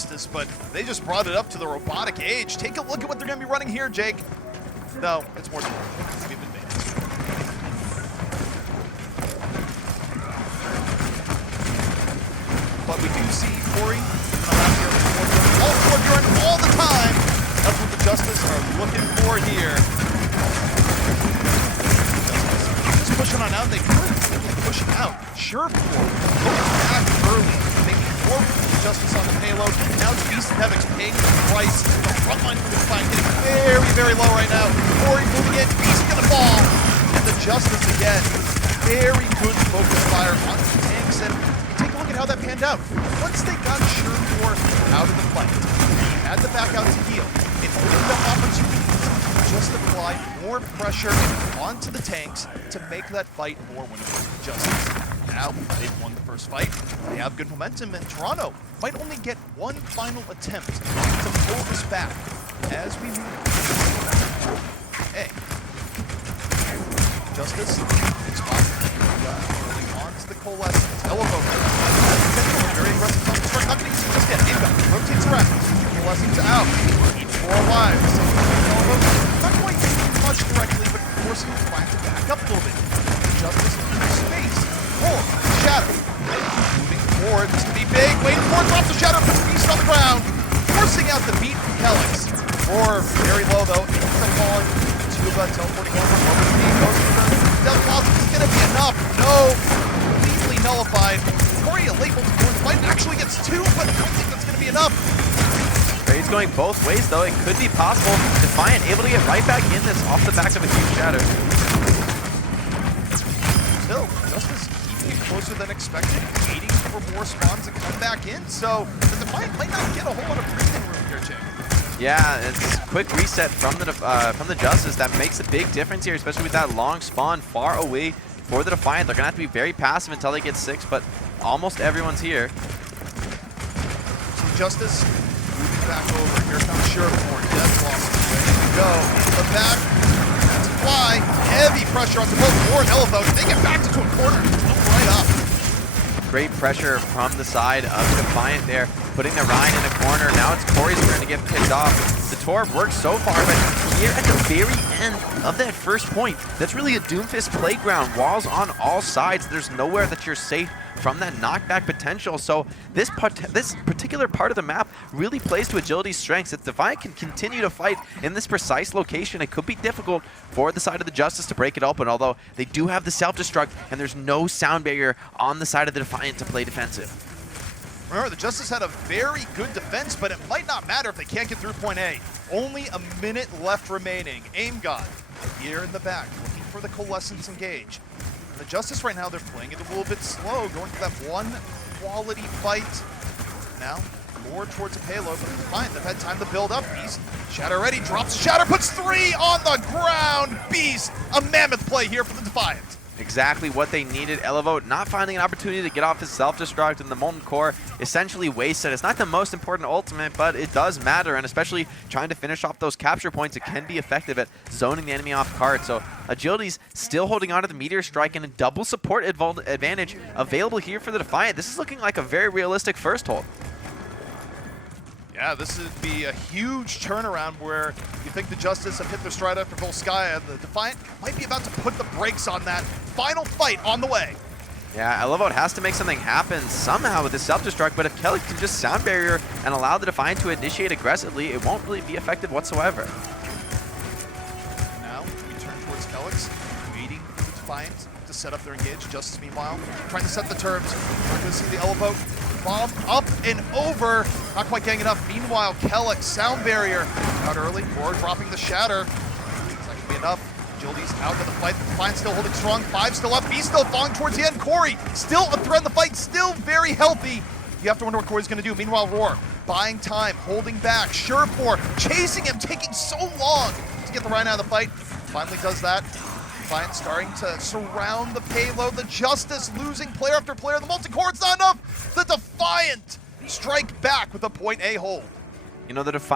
Justice, but they just brought it up to the robotic age. Take a look at what they're going to be running here, Jake. No, it's more support. We've advanced. But we do see Corey all the time. That's what the Justice are looking for here. Just pushing on out. They could really push out. Sure, going back early, making more Justice on the payload. Now it's Beast and Hevix paying the price. The front line for the fight getting very, very low right now. Corey moving in. Beast gonna fall. And the Justice again. Very good focus fire on the tanks. And take a look at how that panned out. Once they got Sure out of the fight, he had to back out to heal. It opened up opportunities to just apply more pressure onto the tanks to make that fight more winnable for Justice. Now they've won the first fight. They have good momentum, and Toronto might only get one final attempt to pull this back as we move. Hey, Justice, it's early on to the Coalescence. Elevo, very aggressive on the start. Not going to use it just yet. Inbound rotates around. Coalescence out. Each 4 alive. Elevo, not quite much directly, but forcing the flank to back up a little bit. Justice in space. Core, Shadow. Moving forward. This could be big. Waiting for it. Drops the Shadow. Puts Beast on the ground. Forcing out the beat from Helix. Or very low though. It's falling. Tuba teleporting over. Over the beat. Goes for the Death Blossom. Is going to be enough. No. Completely nullified. Corey labeled to the fight. Actually gets 2, but I don't think that's going to be enough. Trade's going both ways though. It could be possible. Defiant able to get right back in this off the back of a huge shatter. Still, Justice keeping it closer than expected, waiting for more spawns to come back in, so the Defiant might not get a whole lot of breathing room here, Jake. Yeah, it's a quick reset from the Justice that makes a big difference here, especially with that long spawn far away for the Defiant. They're going to have to be very passive until they get 6, but almost everyone's here. So Justice moving back over. Here comes Sherborne. Death Blossom ready to go. In the back. Fly. Heavy pressure on the both War and Elevo. They get back into a corner. Right up. Great pressure from the side of Defiant there, putting the Ryan in a corner. Now it's Corey's turn to get picked off. The Torb works so far, but here at the very end of that first point, that's really a Doomfist playground. Walls on all sides. There's nowhere that you're safe from that knockback potential. So this particular part of the map really plays to Agility's strengths. If Defiant can continue to fight in this precise location, it could be difficult for the side of the Justice to break it open, although they do have the self-destruct, and there's no sound barrier on the side of the Defiant to play defensive. Remember, the Justice had a very good defense, but it might not matter if they can't get through point A. Only a minute left remaining. Aim God here in the back, looking for the Coalescence engage. The Justice right now, they're playing it a little bit slow, going for that one quality fight. Now, more towards the payload, but Defiant, they've had time to build up. Beast, Shatter ready, drops Shatter, puts 3 on the ground. Beast, a mammoth play here for the Defiant. Exactly what they needed. Elevo not finding an opportunity to get off his self-destruct, and the Molten Core essentially wasted. It's not the most important ultimate, but it does matter, and especially trying to finish off those capture points, it can be effective at zoning the enemy off card. So Agility's still holding on to the Meteor Strike, and a double support advantage available here for the Defiant. This is looking like a very realistic first hold. Yeah, this would be a huge turnaround where you think the Justice have hit their stride after Volskaya, and the Defiant might be about to put the brakes on that final fight on the way. Yeah, Elevo has to make something happen somehow with this self-destruct, but if Kelly can just sound barrier and allow the Defiant to initiate aggressively, it won't really be effective whatsoever. Now, we turn towards Kelix, waiting for the Defiant to set up their engage. Justice, meanwhile, trying to set the terms. We're going to see the Elevo bomb up and over. Not quite getting enough. Meanwhile, Kelix, sound barrier out early. Or dropping the Shatter. It's not going to be enough. Agilities out of the fight. The Defiant still holding strong. 5 still up. Beast still falling towards the end. Corey still a threat in the fight. Still very healthy. You have to wonder what Corey's going to do. Meanwhile, Roar buying time, holding back. Sure4 chasing him, taking so long to get the Ryan out of the fight. Finally does that. Defiant starting to surround the payload. The Justice losing player after player. The multi-core, it's not enough. The Defiant strike back with a point A hold. You know, the Defiant